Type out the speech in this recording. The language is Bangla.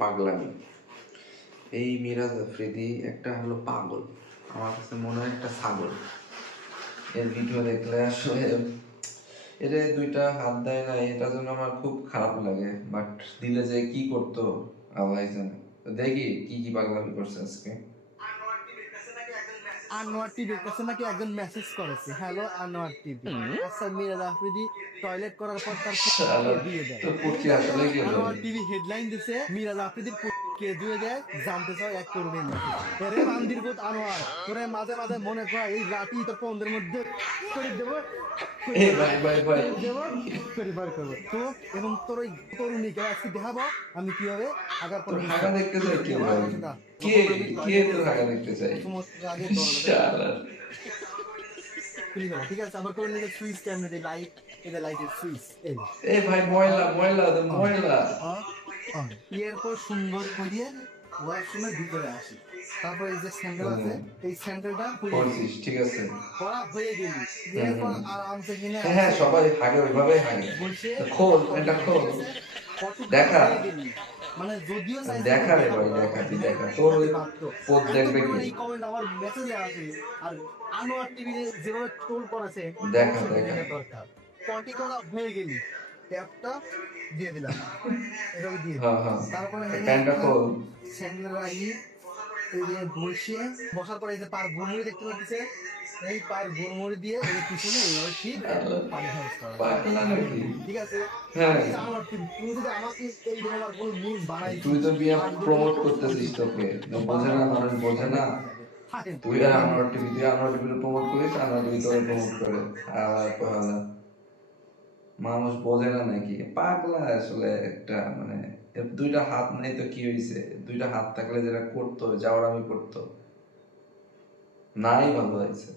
পাগলামি। এই মিরাজ আফ্রিদি একটা হলো পাগল, আমার কাছে মনে হয় একটা ছাগল। এর ভিডিও দেখলে আসলে এর দুইটা হাত দেয় না, এটা জন্য আমার খুব খারাপ লাগে। বাট দিলে যে কি করতো আল্লাহ জানে। দেখি কি কি পাগলামি করছে আজকে। আনোয়ার টিভির কাছে নাকি একজন মেসেজ করেছে, হ্যালো আনোয়ার টিভি, আচ্ছা মিরাজ আফ্রিদি টয়লেট করার পর তার কে ধুয়ে দেয়। তো পুটকি আসলে গেল। আনোয়ার টিভি হেডলাইন দিছে, মিরাজ আফ্রিদির কে ধুয়ে দেয়, জানতে চাও এক তরুণীর নাকি। এরে বান্দির গোত আনোয়ার, তোরে মাঝে মাঝে মনে কর এই লাঠি তোর পন্দের মধ্যে করে দেবো, এই ভাই ভাই ভাই দেবো করে বার করবো তো। এবং তোর ওই তরুণীকে আজকে দেখাবো আমি কিভাবে আগার পর তোর হাগা দেখতে চাই কে ভাই? কে কে তোর হাগা দেখতে চাই? শালা ঠিক আছে, আবার করে নিলে সুইচ ক্যামেরা লাইট, এটা লাইটের সুইচ এই ভাই ময়লা ময়লা তো ময়লা। এরপর সুন্দর করিয়ে ওয়াশরুমের ভিতরে আসি। তারপর এই যে স্যান্ডেল আছে, এই স্যান্ডেলটা পড়ছিস ঠিক আছে। পড়া হয়ে গেলি, এরপর আরামসে কিনে হ্যাঁ সবাই হাগে ওইভাবে হাগে। বসে খোল এটা খোল, দেখা মানে যদিও দেখা রে ভাই দেখা, তুই দেখা তোর ওই পোদ দেখবে কি। এই কমেন্ট আমার মেসেজে আসে, আর আনোয়ার টিভি যেভাবে ট্রোল করেছে দেখা দেখা দরকার। পটি করা হয়ে গেলি, ট্যাপটা দিয়ে দিলাম, এভাবে দিয়ে হ্যাঁ হ্যাঁ তারপরে প্যান্টটা খোল। স্যান্ডেল রাখি, এই যে বসে বসার পরে এই যে পার গুড়মুড়ি দেখতে পাচ্ছেন, এই পার গুড়মুড়ি দিয়ে এই পিছনে এইভাবে ঠিক পানি খরচ করা। পাগলা নাকি? ঠিক আছে, হ্যাঁ তুমি যদি আমাকে এই ধরনের কোনো মিম বানাই, তুই তো বিয়ে প্রমোট করতেছিস, তোকে বোঝে না, মানুষ বোঝে না। তুই আর আমার টিভি, তুই আমার টিভি প্রমোট করিস, আমার টিভি তোরে প্রমোট করে। আর কহালা মানুষ বোঝে না নাকি? পাগলা আসলে একটা, মানে এর দুইটা হাত নাই তো কি হইছে? দুইটা হাত থাকলে যেটা করতো, যাওয়ার আমি করতো নাই, ভালো হয়েছে।